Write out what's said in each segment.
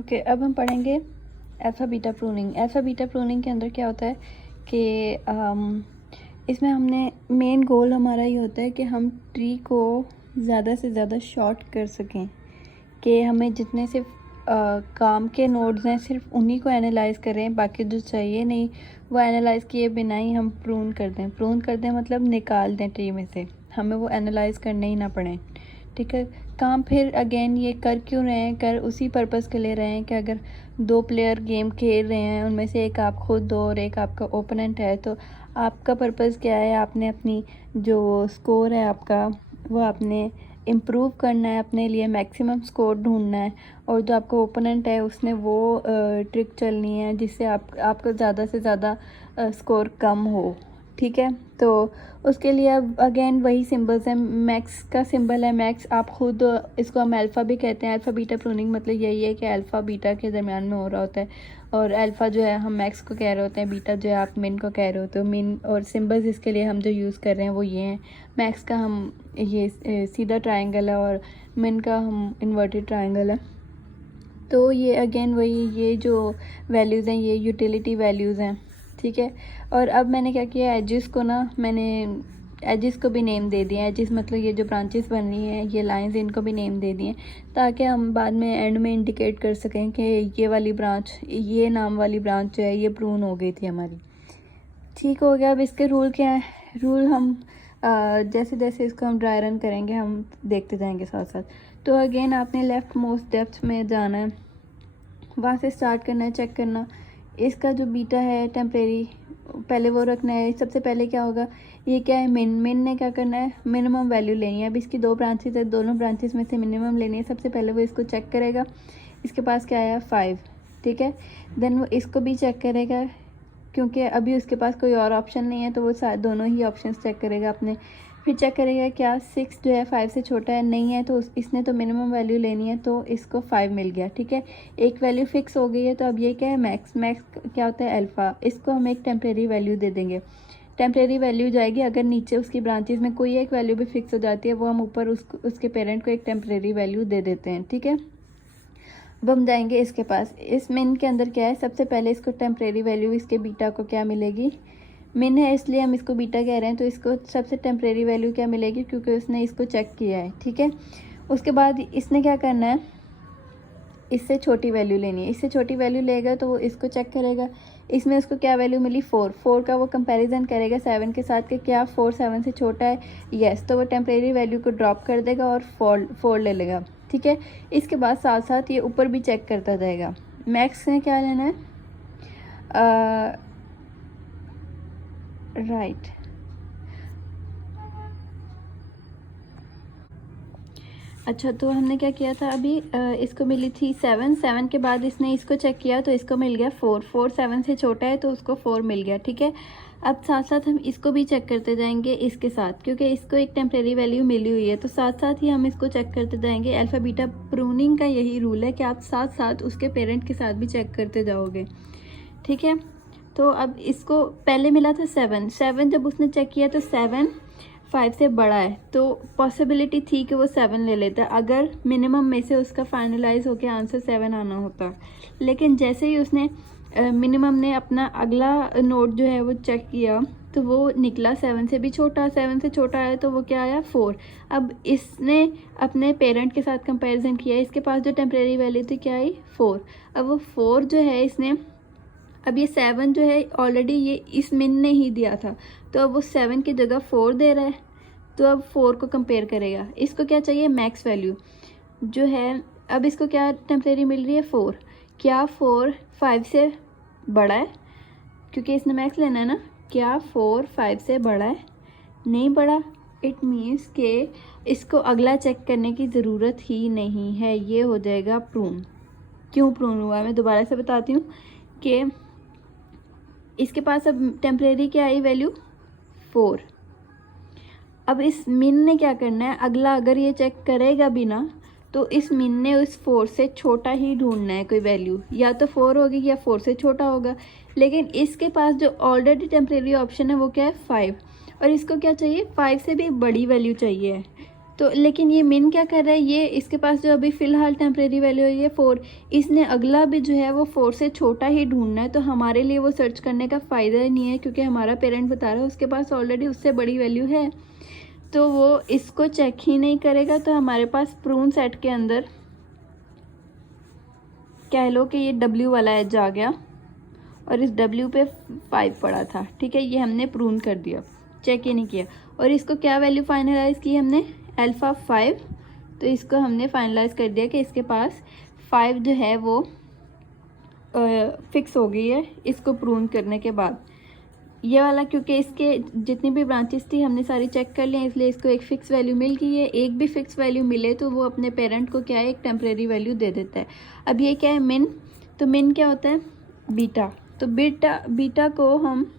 Okay, अब हम पढ़ेंगे alpha beta pruning. Alpha beta pruning के अंदर क्या होता है कि इसमें हमने मेन गोल हमारा ये होता है कि हम ट्री को ज़्यादा से ज़्यादा शॉर्ट कर सकें, कि हमें जितने सिर्फ काम के नोड्स हैं सिर्फ उन्हीं को एनालाइज करें, बाकी जो चाहिए नहीं वो एनालाइज किए बिना ही हम प्रून कर दें। प्रून कर दें मतलब निकाल दें ट्री में से, हमें वो एनालाइज करने ही ना पड़े। ठीक है, काम फिर अगेन ये कर क्यों रहे हैं, कर उसी पर्पज़ के ले रहे हैं कि अगर दो प्लेयर गेम खेल रहे हैं, उनमें से एक आप खुद हो और एक आपका ओपोनेंट है, तो आपका पर्पज़ क्या है, आपने अपनी जो स्कोर है आपका वो आपने इम्प्रूव करना है, अपने लिए मैक्सिमम स्कोर ढूंढना है, और जो आपका ओपोनेंट है उसने वो ट्रिक चलनी है जिससे आपका ज़्यादा से ज़्यादा स्कोर कम हो। ठीक है, तो उसके लिए अब अगेन वही सिंबल्स हैं। मैक्स का सिंबल है मैक्स, आप खुद इसको हम अल्फ़ा भी कहते हैं। अल्फ़ा बीटा प्रूनिंग मतलब यही है कि अल्फ़ा बीटा के दरमियान में हो रहा होता है, और अल्फ़ा जो है हम मैक्स को कह रहे होते हैं, बीटा जो है आप मिन को कह रहे होते हो। मिन और सिंबल्स इसके लिए हम जो यूज़ कर रहे हैं वो ये हैं। मैक्स का हम ये सीधा ट्रायंगल है और मिन का हम इन्वर्टेड ट्रायंगल है। तो ये अगेन वही, ये जो वैल्यूज़ हैं ये यूटिलिटी वैल्यूज़ हैं। ठीक है, और अब मैंने क्या किया, एजिस को ना मैंने एजिस को भी नेम दे दिया। एजिस मतलब ये जो ब्रांचेस बन रही हैं, ये लाइंस, इनको भी नेम दे दिए ताकि हम बाद में एंड में इंडिकेट कर सकें कि ये वाली ब्रांच, ये नाम वाली ब्रांच जो है ये प्रून हो गई थी हमारी। ठीक हो गया। अब इसके रूल क्या है, रूल हम जैसे जैसे इसको हम ड्राई रन करेंगे हम देखते जाएंगे साथ साथ। तो अगेन आपने लेफ़्ट मोस्ट डेप्थ में जाना है, वहाँ से स्टार्ट करना है, चेक करना इसका जो बीटा है टेम्परेरी पहले वो रखना है। सबसे पहले क्या होगा, ये क्या है मिन, मिन ने क्या करना है, मिनिमम वैल्यू लेनी है। अब इसकी दो ब्रांचेस है, दोनों ब्रांचेस में से मिनिमम लेनी है। सबसे पहले वो इसको चेक करेगा, इसके पास क्या आया 5। ठीक है, देन वो इसको भी चेक करेगा, क्योंकि अभी उसके पास कोई और ऑप्शन नहीं है तो वो दोनों ही ऑप्शन चेक करेगा अपने। फिर चेक करेगा क्या 6 जो है 5 से छोटा है, नहीं है, तो इसने तो मिनिमम वैल्यू लेनी है तो इसको 5 मिल गया। ठीक है, एक वैल्यू फिक्स हो गई है। तो अब ये क्या है मैक्स, मैक्स क्या होता है अल्फ़ा, इसको हम एक टेम्प्रेरी वैल्यू दे देंगे। टेम्प्रेरी वैल्यू जाएगी, अगर नीचे उसकी ब्रांचेस में कोई एक वैल्यू भी फिक्स हो जाती है वो हम ऊपर उसके पेरेंट को एक टेम्प्रेरी वैल्यू दे देते हैं। ठीक है, अब हम जाएंगे इसके पास। इस मिन के अंदर क्या है, सबसे पहले इसको टेम्प्रेरी वैल्यू इसके बीटा को क्या मिलेगी, मिन है इसलिए हम इसको बीटा कह रहे हैं, तो इसको सबसे टेम्प्रेरी वैल्यू क्या मिलेगी क्योंकि उसने इसको चेक किया है। ठीक है, उसके बाद इसने क्या करना है, इससे छोटी वैल्यू लेनी है। इससे छोटी वैल्यू लेगा तो वो इसको चेक करेगा, इसमें उसको क्या वैल्यू मिली 4। 4 का वो कंपैरिजन करेगा 7 के साथ कि क्या 4 7 से छोटा है, यस, तो वो टेम्प्रेरी वैल्यू को ड्रॉप कर देगा और 4 ले लेगा। ठीक है, इसके बाद साथ साथ ये ऊपर भी चेक करता जाएगा। मैक्स ने क्या लेना है, राइट, अच्छा, तो हमने क्या किया था अभी, इसको मिली थी 7 के बाद इसने इसको चेक किया तो इसको मिल गया 4 7 से छोटा है तो उसको 4 मिल गया। ठीक है, अब साथ साथ हम इसको भी चेक करते जाएंगे इसके साथ, क्योंकि इसको एक टेम्प्रेरी वैल्यू मिली हुई है तो साथ साथ ही हम इसको चेक करते जाएंगे। अल्फ़ा बीटा प्रूनिंग का यही रूल है कि आप साथ साथ उसके पेरेंट के साथ भी चेक करते जाओगे। ठीक है, तो अब इसको पहले मिला था 7 जब उसने चेक किया तो 7 5 से बड़ा है, तो पॉसिबिलिटी थी कि वो 7 ले लेता अगर मिनिमम में से उसका फाइनलाइज होकर आंसर 7 आना होता। लेकिन जैसे ही उसने मिनिमम ने अपना अगला नोट जो है वो चेक किया तो वो निकला 7 से भी छोटा, 7 से छोटा आया तो वो क्या आया 4। अब इसने अपने पेरेंट के साथ कंपैरिजन किया, इसके पास जो टेम्प्रेरी वैल्यू थी क्या आई 4। अब वो 4 जो है इसने, अब ये 7 जो है ऑलरेडी ये इस मिन ने ही दिया था, तो अब वो 7 की जगह 4 दे रहा है, तो अब 4 को कंपेयर करेगा। इसको क्या चाहिए मैक्स वैल्यू जो है, अब इसको क्या टेम्प्रेरी मिल रही है 4, क्या 4 5 से बड़ा है, क्योंकि इसने मैक्स लेना है ना, क्या 4 5 से बड़ा है, नहीं बड़ा, इट मीन्स के इसको अगला चेक करने की ज़रूरत ही नहीं है, ये हो जाएगा प्रून। क्यों प्रून हुआ मैं दोबारा से बताती हूँ कि इसके पास अब टेम्प्रेरी क्या आई वैल्यू 4। अब इस मिन ने क्या करना है, अगला अगर ये चेक करेगा भी ना तो इस मिन ने उस 4 से छोटा ही ढूंढना है कोई वैल्यू, या तो 4 होगी या 4 से छोटा होगा। लेकिन इसके पास जो ऑलरेडी टेम्प्रेरी ऑप्शन है वो क्या है 5, और इसको क्या चाहिए 5 से भी बड़ी वैल्यू चाहिए। तो लेकिन ये मिन क्या कर रहा है, ये इसके पास जो अभी फ़िलहाल टेम्परेरी वैल्यू है ये 4, इसने अगला भी जो है वो 4 से छोटा ही ढूंढना है। तो हमारे लिए वो सर्च करने का फ़ायदा ही नहीं है, क्योंकि हमारा पेरेंट बता रहा है उसके पास ऑलरेडी उससे बड़ी वैल्यू है, तो वो इसको चेक ही नहीं करेगा। तो हमारे पास प्रून सेट के अंदर कह लो कि ये W वाला एज आ गया और इस W पे 5 पड़ा था, ठीक है, ये हमने प्रून कर दिया, चेक ही नहीं किया। और इसको क्या वैल्यू फाइनलाइज की हमने, अल्फ़ा 5, तो इसको हमने फाइनलाइज कर दिया कि इसके पास 5 जो है वो फिक्स हो गई है इसको प्रून करने के बाद। ये वाला क्योंकि इसके जितनी भी ब्रांचेस थी हमने सारी चेक कर लिया, इसलिए इसको एक फ़िक्स वैल्यू मिल गई है। एक भी फ़िक्स वैल्यू मिले तो वो अपने पेरेंट को क्या है, एक टेम्परेरी वैल्यू दे देता है। अब ये क्या है, मिन, तो मिन क्या होता है, बीटा। तो बीटा को हम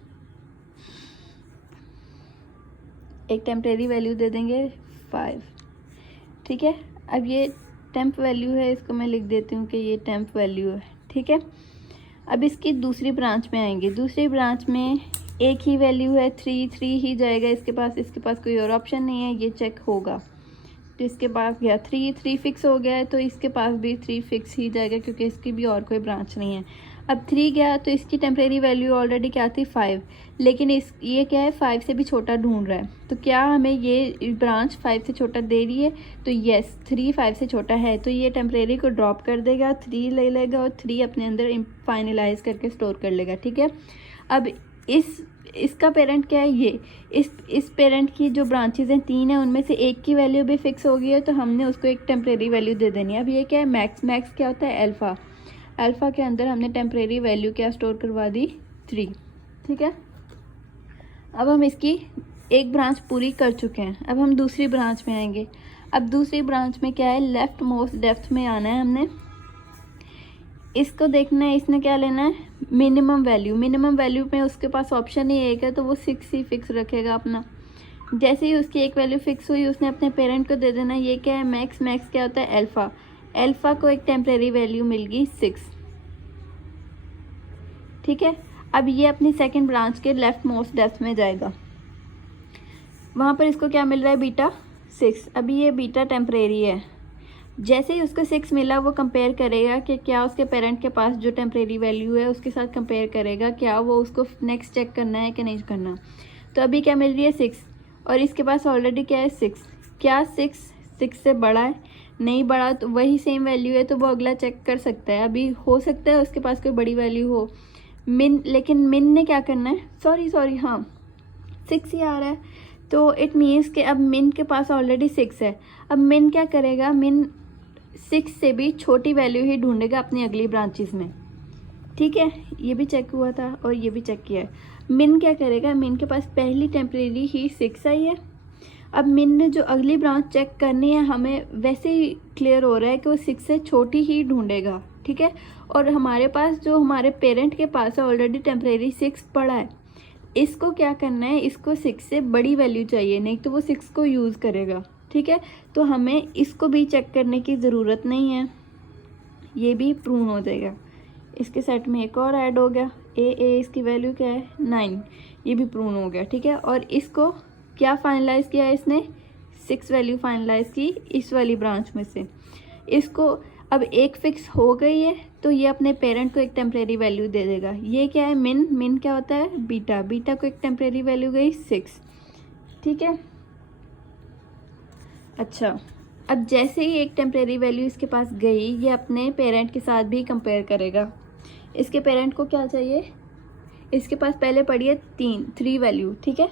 एक टेम्परेरी वैल्यू दे देंगे 5, ठीक है। अब ये टेम्प वैल्यू है, इसको मैं लिख देती हूँ कि ये टेम्प वैल्यू है, ठीक है। अब इसकी दूसरी ब्रांच में आएंगे, दूसरी ब्रांच में एक ही वैल्यू है 3 ही जाएगा इसके पास कोई और ऑप्शन नहीं है, ये चेक होगा। तो इसके पास गया 3 फिक्स हो गया है, तो इसके पास भी 3 फिक्स ही जाएगा क्योंकि इसकी भी और कोई ब्रांच नहीं है। अब 3 गया तो इसकी टेम्परेरी वैल्यू ऑलरेडी क्या थी 5, लेकिन ये क्या है 5 से भी छोटा ढूंढ रहा है। तो क्या हमें ये ब्रांच 5 से छोटा दे रही है, तो येस 3 5 से छोटा है, तो ये टेम्परेरी को ड्रॉप कर देगा, 3 ले लेगा और 3 अपने अंदर फाइनलाइज करके स्टोर कर लेगा, ठीक है। अब इसका पेरेंट क्या है, ये इस पेरेंट की जो ब्रांचेज हैं 3 है, उनमें से एक की वैल्यू भी फिक्स हो गई है, तो हमने उसको एक टेम्परेरी वैल्यू दे देनी है। अब ये क्या है, मैक्स क्या होता है, अल्फ़ा के अंदर हमने टेम्परेरी वैल्यू क्या स्टोर करवा दी 3, ठीक है। अब हम इसकी एक ब्रांच पूरी कर चुके हैं, अब हम दूसरी ब्रांच में आएंगे। अब दूसरी ब्रांच में क्या है, लेफ्ट मोस्ट डेप्थ में आना है हमने, इसको देखना है, इसने क्या लेना है, मिनिमम वैल्यू में उसके पास ऑप्शन ही एक है, तो वो 6 ही फिक्स रखेगा अपना। जैसे ही उसकी एक वैल्यू फिक्स हुई उसने अपने पेरेंट को दे देना, ये क्या है, मैक्स क्या होता है, अल्फ़ा को एक टेम्परेरी वैल्यू मिल गई 6, ठीक है। अब ये अपनी सेकंड ब्रांच के लेफ्ट मोस्ट डेप्थ में जाएगा, वहाँ पर इसको क्या मिल रहा है, बीटा 6। अभी ये बीटा टेम्परेरी है, जैसे ही उसको 6 मिला वो कंपेयर करेगा कि क्या उसके पेरेंट के पास जो टेम्परेरी वैल्यू है उसके साथ कंपेयर करेगा, क्या वो उसको नेक्स्ट चेक करना है कि नहीं करना। तो अभी क्या मिल रही है 6, और इसके पास ऑलरेडी क्या है 6, क्या 6 से बड़ा है, नहीं बड़ा, तो वही सेम वैल्यू है, तो वो अगला चेक कर सकता है। अभी हो सकता है उसके पास कोई बड़ी वैल्यू हो, लेकिन मिन ने क्या करना है, सॉरी हाँ 6 ही आ रहा है, तो इट मीन्स कि अब मिन के पास ऑलरेडी 6 है। अब मिन क्या करेगा, मिन 6 से भी छोटी वैल्यू ही ढूंढेगा अपनी अगली ब्रांचेस में, ठीक है। ये भी चेक हुआ था और ये भी चेक किया है। मिन क्या करेगा, मिन के पास पहली टेम्परेरी ही 6 आई है। अब मिन ने जो अगली ब्रांच चेक करनी है, हमें वैसे ही क्लियर हो रहा है कि वो 6 से छोटी ही ढूंढेगा, ठीक है। और हमारे पास जो हमारे पेरेंट के पास है ऑलरेडी टेम्परेरी 6 पड़ा है, इसको क्या करना है, इसको 6 से बड़ी वैल्यू चाहिए, नहीं तो वो 6 को यूज़ करेगा, ठीक है। तो हमें इसको भी चेक करने की ज़रूरत नहीं है, ये भी प्रून हो जाएगा। इसके सेट में एक और ऐड हो गया, ए इसकी वैल्यू क्या है 9, ये भी प्रून हो गया, ठीक है। और इसको क्या फाइनलाइज किया है इसने, 6 वैल्यू फाइनलाइज की इस वाली ब्रांच में से। इसको अब एक फिक्स हो गई है, तो ये अपने पेरेंट को एक टेम्परेरी वैल्यू दे देगा। ये क्या है, मिन क्या होता है, बीटा को एक टेम्परेरी वैल्यू गई 6, ठीक है। अच्छा, अब जैसे ही एक टेम्परेरी वैल्यू इसके पास गई, ये अपने पेरेंट के साथ भी कंपेयर करेगा। इसके पेरेंट को क्या चाहिए, इसके पास पहले पड़ी है 3 वैल्यू, ठीक है।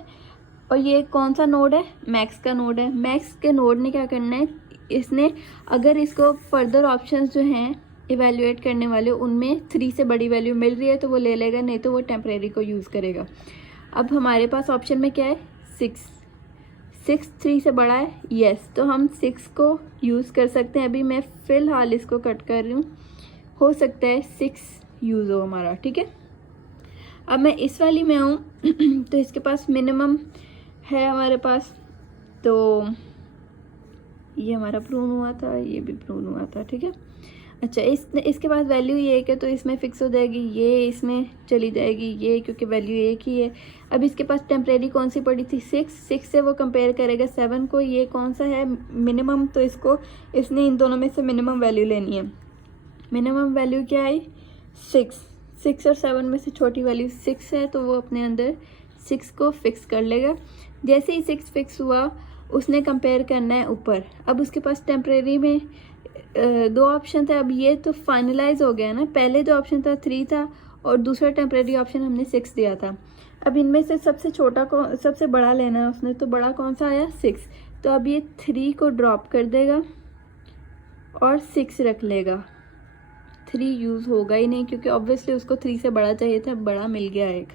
और ये कौन सा नोड है, मैक्स का नोड है। मैक्स के नोड ने क्या करना है, इसने अगर इसको फर्दर ऑप्शंस जो हैं इवेल्युएट करने वाले, उनमें 3 से बड़ी वैल्यू मिल रही है तो वो ले लेगा, नहीं तो वो टेम्परेरी को यूज़ करेगा। अब हमारे पास ऑप्शन में क्या है, 6 3 से बड़ा है, यस, तो हम 6 को यूज़ कर सकते हैं। अभी मैं फ़िलहाल इसको कट कर रही हूँ, हो सकता है 6 यूज़ हो हमारा, ठीक है। अब मैं इस वाली में हूँ तो इसके पास मिनिमम है हमारे पास, तो ये हमारा प्रून हुआ था, ये भी प्रून हुआ था, ठीक है। अच्छा, इसके बाद वैल्यू ये है कि तो इसमें फ़िक्स हो जाएगी, ये इसमें चली जाएगी ये, क्योंकि वैल्यू एक ही है। अब इसके पास टेम्परेरी कौन सी पड़ी थी, 6 से वो कंपेयर करेगा 7 को, ये कौन सा है मिनिमम, तो इसने इन दोनों में से मिनिमम वैल्यू लेनी है। मिनिमम वैल्यू क्या आई, 6 और 7 में से छोटी वैल्यू 6 है, तो वो अपने अंदर 6 को फिक्स कर लेगा। जैसे ही 6 फिक्स हुआ उसने कंपेयर करना है ऊपर। अब उसके पास टेम्परेरी में दो ऑप्शन थे, अब ये तो फाइनलाइज हो गया ना, पहले जो ऑप्शन था 3 था और दूसरा टेम्परेरी ऑप्शन हमने 6 दिया था। अब इनमें से सबसे बड़ा लेना है उसने, तो बड़ा कौन सा आया, 6। तो अब ये 3 को ड्रॉप कर देगा और 6 रख लेगा। 3 यूज़ होगा ही नहीं, क्योंकि ऑब्वियसली उसको 3 से बड़ा चाहिए था, बड़ा मिल गया एक।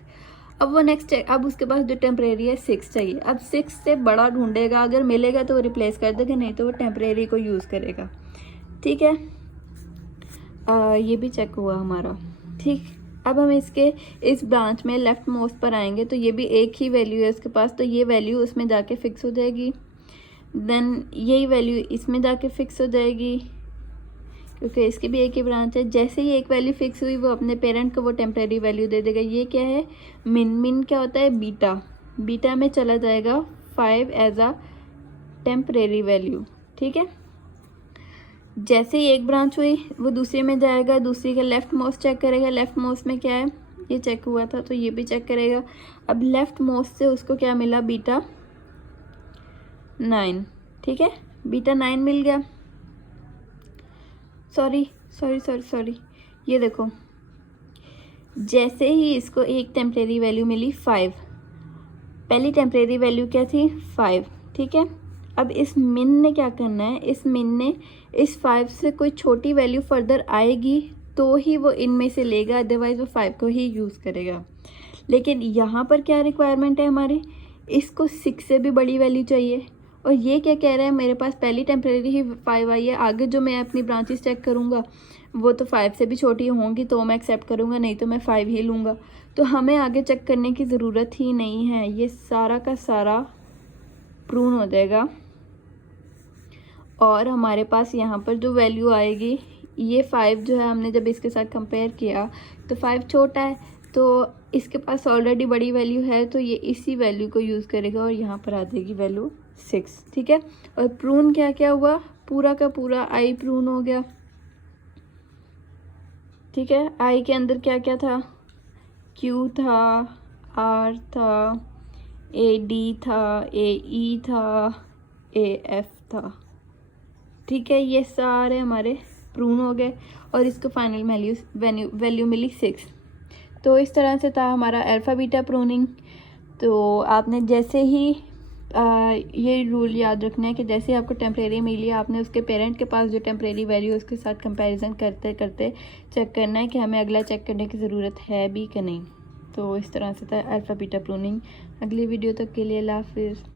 अब वो नेक्स्ट, अब उसके पास जो टेम्परेरी है 6 चाहिए। अब 6 से बड़ा ढूंढेगा, अगर मिलेगा तो वो रिप्लेस कर देगा, नहीं तो वो टेम्परेरी को यूज़ करेगा। ठीक है, ये भी चेक हुआ हमारा। ठीक, अब हम इसके इस ब्रांच में लेफ्ट मोस्ट पर आएंगे, तो ये भी एक ही वैल्यू है इसके पास, तो ये वैल्यू उसमें जाके फिक्स हो जाएगी। देन यही वैल्यू इसमें जाके फिक्स हो जाएगी, क्योंकि इसकी भी एक ही ब्रांच है। जैसे ही एक वैल्यू फिक्स हुई वो अपने पेरेंट को वो टेम्परेरी वैल्यू दे देगा। ये क्या है, मिन क्या होता है, बीटा में चला जाएगा 5 एज आ टेम्परेरी वैल्यू। ठीक है, जैसे ही एक ब्रांच हुई वो दूसरे में जाएगा, दूसरी का लेफ्ट मोस्ट चेक करेगा, लेफ्ट मोस्ट में क्या है, ये चेक हुआ था तो ये भी चेक करेगा। अब लेफ्ट मोस्ट से उसको क्या मिला, बीटा 9। ठीक है, बीटा 9 मिल गया। सॉरी, ये देखो, जैसे ही इसको एक टेम्परेरी वैल्यू मिली 5, पहली टेम्परेरी वैल्यू क्या थी, 5। ठीक है, अब इस मिन ने क्या करना है, इस मिन ने इस 5 से कोई छोटी वैल्यू फर्दर आएगी तो ही वो इनमें से लेगा, अदरवाइज वो 5 को ही यूज़ करेगा। लेकिन यहाँ पर क्या रिक्वायरमेंट है हमारी, इसको 6 से भी बड़ी वैल्यू चाहिए, और ये क्या कह रहा है, मेरे पास पहली टेम्परेरी ही 5 आई है, आगे जो मैं अपनी ब्रांचेस चेक करूँगा वो तो 5 से भी छोटी होंगी, तो मैं एक्सेप्ट करूँगा, नहीं तो मैं 5 ही लूँगा। तो हमें आगे चेक करने की ज़रूरत ही नहीं है, ये सारा का सारा प्रून हो जाएगा। और हमारे पास यहाँ पर जो वैल्यू आएगी, ये 5 जो है, हमने जब इसके साथ कंपेयर किया तो 5 छोटा है, तो इसके पास ऑलरेडी बड़ी वैल्यू है, तो ये इसी वैल्यू को यूज़ करेगा और यहाँ पर आ जाएगी वैल्यू 6। ठीक है, और प्रून क्या क्या हुआ, पूरा का पूरा आई प्रून हो गया। ठीक है, आई के अंदर क्या क्या था, क्यू था, आर था, ए डी था, ए ई था, ए एफ था। ठीक है, ये सारे हमारे प्रून हो गए और इसको फाइनल वैल्यू मिली 6। तो इस तरह से था हमारा अल्फ़ा बीटा प्रूनिंग। तो आपने जैसे ही ये रूल याद रखना है कि जैसे ही आपको टेम्परेरी मिली, आपने उसके पेरेंट के पास जो टेम्परेरी वैल्यू उसके साथ कंपैरिजन करते करते चेक करना है कि हमें अगला चेक करने की ज़रूरत है भी कि नहीं। तो इस तरह से था अल्फ़ा बीटा प्रूनिंग। अगली वीडियो तक के लिए अल्लाह हाफिज़।